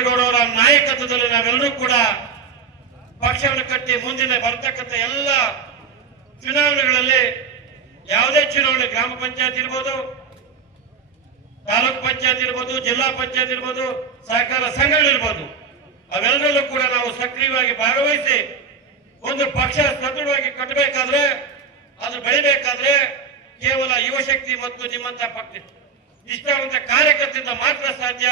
ಅವರ ನಾಯಕತ್ವದಲ್ಲಿ ನಾವೆಲ್ಲರೂ ಕೂಡ ಪಕ್ಷವನ್ನು ಕಟ್ಟಿ ಮುಂದಿನ ಬರ್ತಕ್ಕಂಥ ಎಲ್ಲ ಚುನಾವಣೆಗಳಲ್ಲಿ ಯಾವುದೇ ಚುನಾವಣೆ ಗ್ರಾಮ ಪಂಚಾಯತ್ ಇರ್ಬೋದು, ತಾಲೂಕ್ ಪಂಚಾಯತ್ ಇರ್ಬೋದು, ಜಿಲ್ಲಾ ಪಂಚಾಯತ್ ಇರ್ಬೋದು, ಸಹಕಾರ ಸಂಘಗಳಿರ್ಬೋದು ಅವೆಲ್ಲರಲ್ಲೂ ಕೂಡ ನಾವು ಸಕ್ರಿಯವಾಗಿ ಭಾಗವಹಿಸಿ ಒಂದು ಪಕ್ಷ ಸದೃಢವಾಗಿ ಕಟ್ಟಬೇಕಾದ್ರೆ, ಅದು ಬೆಳಿಬೇಕಾದ್ರೆ ಕೇವಲ ಯುವಶಕ್ತಿ ಮತ್ತು ನಿಮ್ಮಂತ ಪಕ್ಷ. ಇಷ್ಟವಂತ ಕಾರ್ಯಕರ್ತರಿಂದ ಮಾತ್ರ ಸಾಧ್ಯ.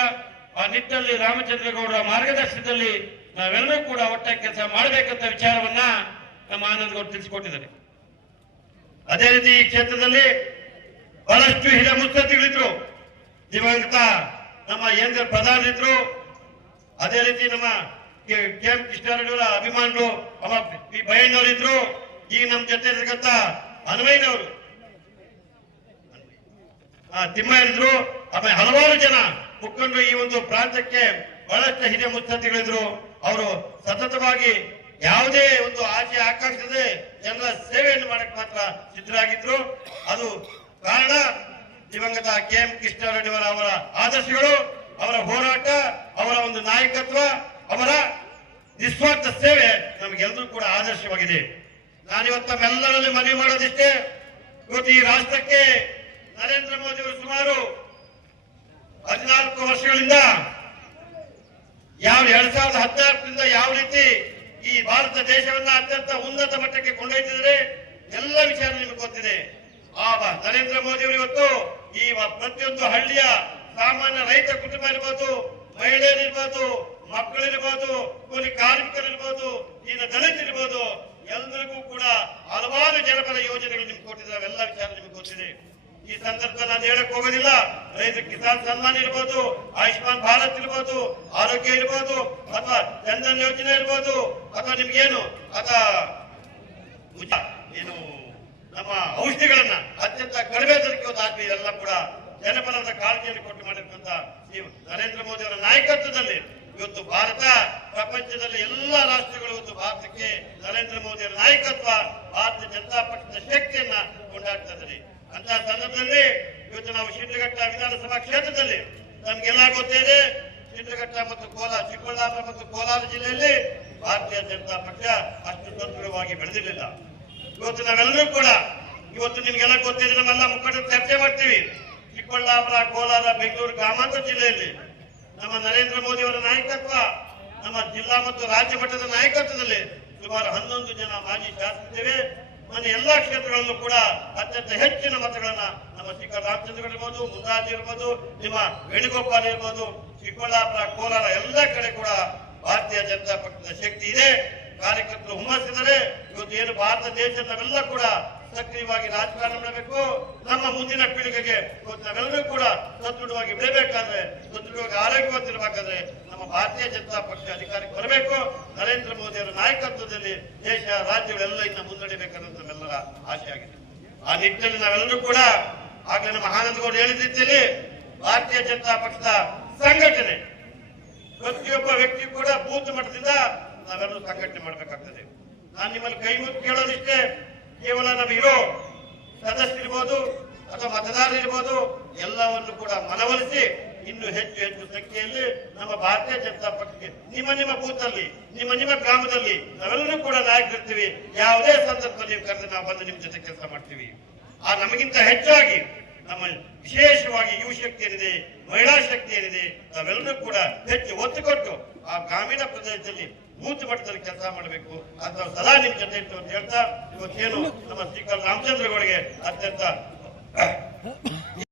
ಆ ನಿಟ್ಟಿನಲ್ಲಿ ರಾಮಚಂದ್ರಗೌಡರ ಮಾರ್ಗದರ್ಶನದಲ್ಲಿ ನಾವೆಲ್ಲರೂ ಕೂಡ ಒಟ್ಟಾಗಿ ಕೆಲಸ ಮಾಡಬೇಕಂತ ವಿಚಾರವನ್ನ ನಮ್ಮ ಆನಂದ್ ಗೌಡ್ ತಿಳಿಸಿಕೊಟ್ಟಿದ್ದಾರೆ. ಅದೇ ರೀತಿ ಈ ಕ್ಷೇತ್ರದಲ್ಲಿ ಬಹಳಷ್ಟು ಹಿರಿಯ ಮುತ್ಸದ್ದಿಗಳಿದ್ರು ದಿವಂಗತ ನಮ್ಮ ಏಂದ್ರ ಪ್ರಧಾನಿದ್ರು ಅದೇ ರೀತಿ ನಮ್ಮ ಕೆ ಎಂ ಕೃಷ್ಣಾರೆಡ್ಡಿಯವರ ಅಭಿಮಾನರು ಅವ ಪಿ ಬೈಯಣ್ಣವರು ಇದ್ರು. ಈಗ ನಮ್ಮ ಜೊತೆ ಇರ್ತಕ್ಕಂಥ ಹನುಮಯ್ಯನವರು. ಆ, ತಿಮ್ಮಯ್ಯರಿದ್ರು. ಆಮೇಲೆ ಹಲವಾರು ಜನ ಮುಖಂಡರು ಈ ಒಂದು ಪ್ರಾಂತಕ್ಕೆ ಬಹಳಷ್ಟು ಹಿರಿಯ ಮುತ್ಸದ್ದಿಗಳಿದ್ರು ಅವರು ಸತತವಾಗಿ ಯಾವುದೇ ಒಂದು ಆಸೆ ಆಕಾಂಕ್ಷದೆ ಜನರ ಸೇವೆಯನ್ನು ಮಾಡಕ್ ಮಾತ್ರ ಸಿದ್ಧರಾಗಿದ್ರು. ಅದು ಕಾರಣ ದಿವಂಗತ ಕೆ ಎಂ ಕೃಷ್ಣಾರೆಡ್ಡಿಯವರ ಅವರ ಆದರ್ಶಗಳು, ಅವರ ಹೋರಾಟ, ಅವರ ಒಂದು ನಾಯಕತ್ವ, ಅವರ ನಿಸ್ವಾರ್ಥ ಸೇವೆ ನಮಗೆಲ್ಲರೂ ಕೂಡ ಆದರ್ಶವಾಗಿದೆ. ನಾನಿವತ್ತು ತಮ್ಮೆಲ್ಲರಲ್ಲಿ ಮನವಿ ಮಾಡೋದಿಷ್ಟೇ. ಇವತ್ತು ಈ ರಾಷ್ಟ್ರಕ್ಕೆ ನರೇಂದ್ರ ಮೋದಿ ಅವರು ಸುಮಾರು ಹದಿನಾಲ್ಕು ವರ್ಷಗಳಿಂದ ಯಾವ ಎರಡ್ ಸಾವಿರದ ಹದಿನಾಲ್ಕರಿಂದ ಯಾವ ರೀತಿ ಈ ಭಾರತ ದೇಶವನ್ನ ಅತ್ಯಂತ ಉನ್ನತ ಮಟ್ಟಕ್ಕೆ ಕೊಂಡೊಯ್ತಿದ್ರೆ ಎಲ್ಲ ವಿಚಾರ ನಿಮಗೆ ಗೊತ್ತಿದೆ. ಆ ನರೇಂದ್ರ ಮೋದಿ ಅವರು ಇವತ್ತು ಈ ಪ್ರತಿಯೊಂದು ಹಳ್ಳಿಯ ಸಾಮಾನ್ಯ ರೈತ ಕುಟುಂಬ ಇರ್ಬೋದು, ಮಹಿಳೆಯರಿರ್ಬೋದು, ಮಕ್ಕಳಿರ್ಬೋದು, ಕೂಲಿ ಕಾರ್ಮಿಕರಿರ್ಬೋದು ಇನ್ನು ದಲಿತರಿರ್ಬೋದು ಎಲ್ಲರಿಗೂ ಕೂಡ ಹಲವಾರು ಜನಪದ ಯೋಜನೆಗಳು ನಿಮ್ಗೆ ಕೊಟ್ಟಿದ್ದಾರೆ ಎಲ್ಲ ವಿಚಾರ ನಿಮ್ಗೆ ಗೊತ್ತಿದೆ. ಈ ಸಂದರ್ಭ ನಾನು ಹೇಳಕ್ ಹೋಗೋದಿಲ್ಲ. ರೈತ ಕಿಸಾನ್ ಸನ್ಮಾನ್ ಇರ್ಬೋದು, ಆಯುಷ್ಮಾನ್ ಭಾರತ್ ಇರ್ಬೋದು, ಆರೋಗ್ಯ ಇರ್ಬೋದು, ಅಥವಾ ಜನ್ಧನ್ ಯೋಜನೆ ಇರ್ಬೋದು, ಅಥವಾ ನಿಮ್ಗೇನು, ಅಥವಾ ಏನು ನಮ್ಮ ಔಷಧಿಗಳನ್ನ ಅತ್ಯಂತ ಕಡಿಮೆ ದರಕ್ಕೆ ಒಂದು ಹಾಕಿ ಎಲ್ಲ ಕೂಡ ಜನಪದದ ಕಾಳಜಿಯನ್ನು ಕೊಟ್ಟು ಮಾಡಿರ್ತಂತ ಈ ನರೇಂದ್ರ ಮೋದಿ ಅವರ ನಾಯಕತ್ವದಲ್ಲಿ ಇವತ್ತು ಭಾರತ, ಪ್ರಪಂಚದಲ್ಲಿ ಎಲ್ಲ ರಾಷ್ಟ್ರಗಳು ಇವತ್ತು ಭಾರತಕ್ಕೆ ನರೇಂದ್ರ ಮೋದಿ ಅವರ ನಾಯಕತ್ವ, ಭಾರತೀಯ ಜನತಾ ಪಕ್ಷದ ಶಕ್ತಿಯನ್ನ ಕೊಂಡಾಡ್ತಾ ಇದ್ದಾರೆ. ಅಂತ ಸಂದರ್ಭದಲ್ಲಿ ಇವತ್ತು ನಾವು ಶಿಡ್ಲಘಟ್ಟ ವಿಧಾನಸಭಾ ಕ್ಷೇತ್ರದಲ್ಲಿ ನಮ್ಗೆಲ್ಲ ಗೊತ್ತಿದೆ ಶಿಡ್ಲಘಟ್ಟ ಮತ್ತು ಕೋಲಾರ, ಚಿಕ್ಕಬಳ್ಳಾಪುರ ಮತ್ತು ಕೋಲಾರ ಜಿಲ್ಲೆಯಲ್ಲಿ ಭಾರತೀಯ ಜನತಾ ಪಕ್ಷ ಅಷ್ಟು ಸ್ವತಂತ್ರವಾಗಿ ಬೆಳೆದಿರಲಿಲ್ಲ. ಇವತ್ತು ನಾವೆಲ್ಲರೂ ಕೂಡ, ಇವತ್ತು ನಿಮ್ಗೆಲ್ಲ ಗೊತ್ತಿದೆ ನಮ್ಮೆಲ್ಲ ಮುಖಂಡರು ಚರ್ಚೆ ಮಾಡ್ತೀವಿ. ಚಿಕ್ಕಬಳ್ಳಾಪುರ, ಕೋಲಾರ, ಬೆಂಗಳೂರು ಗ್ರಾಮಾಂತರ ಜಿಲ್ಲೆಯಲ್ಲಿ ನಮ್ಮ ನರೇಂದ್ರ ಮೋದಿ ಅವರ ನಾಯಕತ್ವ, ನಮ್ಮ ಜಿಲ್ಲಾ ಮತ್ತು ರಾಜ್ಯ ಮಟ್ಟದ ನಾಯಕತ್ವದಲ್ಲಿ ಸುಮಾರು ಹನ್ನೊಂದು ಜನ ಮಾಜಿ ಶಾಸಕರಿದ್ದೇವೆ. ಮೊನ್ನೆ ಎಲ್ಲಾ ಕ್ಷೇತ್ರಗಳಲ್ಲೂ ಕೂಡ ಅತ್ಯಂತ ಹೆಚ್ಚಿನ ಮತಗಳನ್ನ ನಮ್ಮ ಚಿಕ್ಕ ರಾಮಚಂದ್ರ ಇರ್ಬೋದು ಮುಂದಾಜಿ ಇರ್ಬೋದು, ನಿಮ್ಮ ವೇಣುಗೋಪಾಲ್ ಇರ್ಬೋದು, ಚಿಕ್ಕಬಳ್ಳಾಪುರ, ಕೋಲಾರ ಎಲ್ಲ ಕಡೆ ಕೂಡ ಭಾರತೀಯ ಜನತಾ ಪಕ್ಷದ ಶಕ್ತಿ ಇದೆ. ಕಾರ್ಯಕರ್ತರು ಹುಮ್ಮಸ್ಸಿದ್ದಾರೆ. ಇವತ್ತು ಏನು ಭಾರತ ದೇಶ ನಾವೆಲ್ಲ ಕೂಡ ಸಕ್ರಿಯವಾಗಿ ರಾಜಕಾರಣ ಮಾಡಬೇಕು. ನಮ್ಮ ಮುಂದಿನ ಪೀಳಿಗೆಗೆ ನಾವೆಲ್ಲರೂ ಕೂಡ ಸದೃಢವಾಗಿ ಬೆಳಿಬೇಕಾದ್ರೆ ಸದೃಢವಾಗಿ ಆರೋಗ್ಯವಂತಿರಬೇಕಾದ್ರೆ ನಮ್ಮ ಭಾರತೀಯ ಜನತಾ ಪಕ್ಷ ಅಧಿಕಾರಕ್ಕೆ ಬರಬೇಕು. ನರೇಂದ್ರ ಮೋದಿಯವರ ನಾಯಕತ್ವದಲ್ಲಿ ದೇಶ, ರಾಜ್ಯಗಳೆಲ್ಲ ಇನ್ನು ಮುನ್ನಡೆಬೇಕನ್ನೋದು ನಮ್ಮೆಲ್ಲರ ಆಶೆಯಾಗಿದೆ ಆ ನಿಟ್ಟಿನಲ್ಲಿ ನಾವೆಲ್ಲರೂ ಕೂಡ ಆಗಲೇ ನಮ್ಮ ಆನಂದಗೌಡ ಹೇಳಿದ ರೀತಿಯಲ್ಲಿ ಭಾರತೀಯ ಜನತಾ ಪಕ್ಷದ ಸಂಘಟನೆ, ಪ್ರತಿಯೊಬ್ಬ ವ್ಯಕ್ತಿ ಕೂಡ ಬೂತ್ ಮಟ್ಟದಿಂದ ನಾವೆಲ್ಲರೂ ಸಂಘಟನೆ ಮಾಡಬೇಕಾಗ್ತದೆ. ನಾನು ನಿಮ್ಮಲ್ಲಿ ಕೈ ಮುಗಿದು ಕೇಳೋದಿಷ್ಟೇ ಇರೋ ಸದಸ್ಯರಿರ್ಬೋದು ಅಥವಾ ಮತದಾರರಿರ್ಬೋದು ಎಲ್ಲವನ್ನು ಕೂಡ ಮನವೊಲಿಸಿ ಇನ್ನು ಹೆಚ್ಚು ಹೆಚ್ಚು ಸಂಖ್ಯೆಯಲ್ಲಿ ನಮ್ಮ ಭಾರತೀಯ ಜನತಾ ಪಕ್ಷಕ್ಕೆ, ನಿಮ್ಮ ನಿಮ್ಮ ಬೂತ್ ಅಲ್ಲಿ ನಿಮ್ಮ ನಿಮ್ಮ ಗ್ರಾಮದಲ್ಲಿ ನಾವೆಲ್ಲರೂ ಕೂಡ ನಾಯಕರಿರ್ತೀವಿ. ಯಾವುದೇ ಸಂದರ್ಭದಲ್ಲಿ ನೀವು ಕರೆದು ನಾವು ಬಂದು ನಿಮ್ಮ ಜೊತೆ ಕೆಲಸ ಮಾಡ್ತೀವಿ. ಆ ನಮಗಿಂತ ಹೆಚ್ಚಾಗಿ ನಮ್ಮ ವಿಶೇಷವಾಗಿ ಯುವ ಶಕ್ತಿ ಏನಿದೆ, ಮಹಿಳಾ ಶಕ್ತಿ ಏನಿದೆ, ನಾವೆಲ್ಲರೂ ಕೂಡ ಹೆಚ್ಚು ಒತ್ತು ಕೊಟ್ಟು ಆ ಗ್ರಾಮೀಣ ಪ್ರದೇಶದಲ್ಲಿ ಬೂತ್ ಮಟ್ಟದಲ್ಲಿ ಕೆಲಸ ಮಾಡಬೇಕು ಅಂತ ಸದಾ ನಿಮ್ ಜೊತೆ ಇತ್ತು ಅಂತ ಹೇಳ್ತಾ, ಇವತ್ತೇನು ನಮ್ಮ ಸ್ಪೀಕರ್ ರಾಮಚಂದ್ರಗೌಡಗೆ ಅತ್ಯಂತ